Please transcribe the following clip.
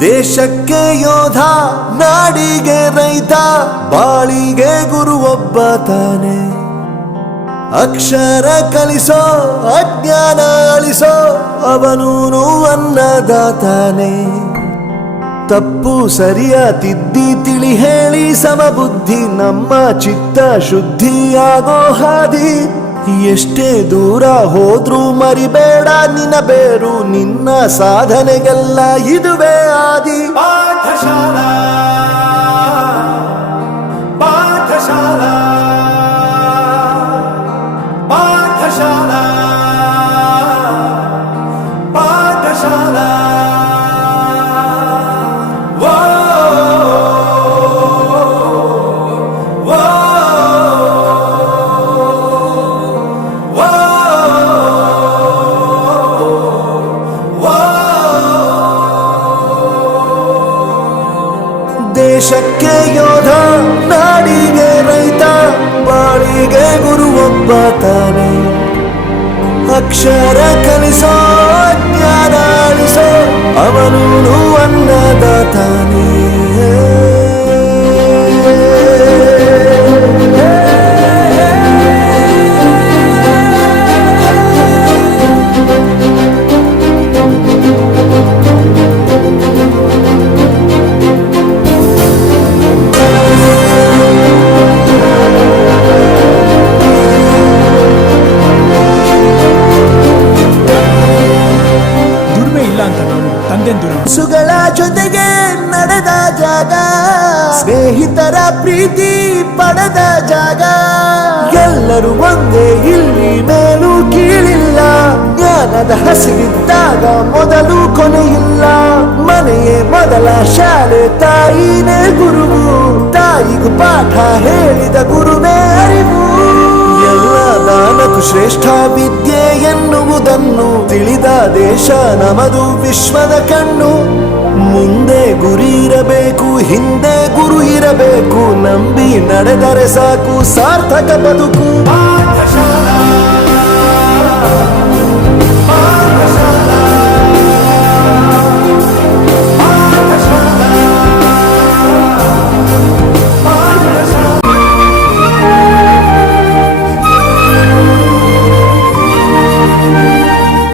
ದೇಶಕ್ಕೆ ಯೋಧ, ನಾಡಿಗೆ ರೈತ, ಬಾಳಿಗೆ ಗುರು ಒಬ್ಬ ತಾನೆ. ಅಕ್ಷರ ಕಲಿಸೋ, ಅಜ್ಞಾನ ಅಳಿಸೋ, ಅವನೂನು ಅನ್ನದಾತಾನೆ. ತಪ್ಪು ಸರಿಯ ತಿದ್ದಿ ತಿಳಿ ಹೇಳಿ ಸಮಬುದ್ಧಿ, ನಮ್ಮ ಚಿತ್ತ ಶುದ್ಧಿಯಾಗೋ ಹಾದಿ. ಎಷ್ಟೇ ದೂರ ಹೋದ್ರೂ ಮರಿಬೇಡ ನಿನ್ನ ಬೇರು, ನಿನ್ನ ಸಾಧನೆಗೆಲ್ಲ ಇದುವೇ ಆದಿ. ಪಾಠಶಾಲಾ ಪಾಠಶಾಲಾ ಪಾಠಶಾಲಾ ಪಾಠಶಾಲಾ. ದೇಶಕ್ಕೆ ಯೋಧ, ನಾಡಿಗೆ ರೈತ, ಬಾಳಿಗೆ ಗುರು ಒಬ್ಬ ತಾನೆ. ಅಕ್ಷರ ಕಲಿಸೋ, ಜ್ಞಾನ ಅಳಿಸೋ, ಅವನೂನು ಅನ್ನದಾತಾನೆ. ಸುಗಳ ಜೊತೆಗೆ ನಡೆದ ಜಾಗ, ಸ್ನೇಹಿತರ ಪ್ರೀತಿ ಪಡೆದ ಜಾಗ. ಎಲ್ಲರೂ ಒಂದೇ, ಇಲ್ಲಿ ಮೇಲೂ ಕೀಳಿಲ್ಲ. ಜ್ಞಾನದ ಹಸಿವಿದ್ದಾಗ ಮೊದಲು ಕೊನೆಯಿಲ್ಲ. ಮನೆಯೇ ಮೊದಲ ಶಾಲೆ, ತಾಯಿನೇ ಗುರುವು. ತಾಯಿಗೂ ಪಾಠ ಹೇಳಿದ ಗುರುವೇ ಅರಿವು. ಎಲ್ಲ ದಾನಕ್ಕೂ ಶ್ರೇಷ್ಠ ವಿದ್ಯೆ ಎನ್ನುವುದನ್ನು ತಿಳಿದ ದೇಶ ನಮದು, ವಿಶ್ವದ ಕಣ್ಣು. ಮುಂದೆ ಗುರಿ ಇರಬೇಕು, ಹಿಂದೆ ಗುರು ಇರಬೇಕು. ನಂಬಿ ನಡೆದರೆ ಸಾಕು ಸಾರ್ಥಕ ಬದುಕು.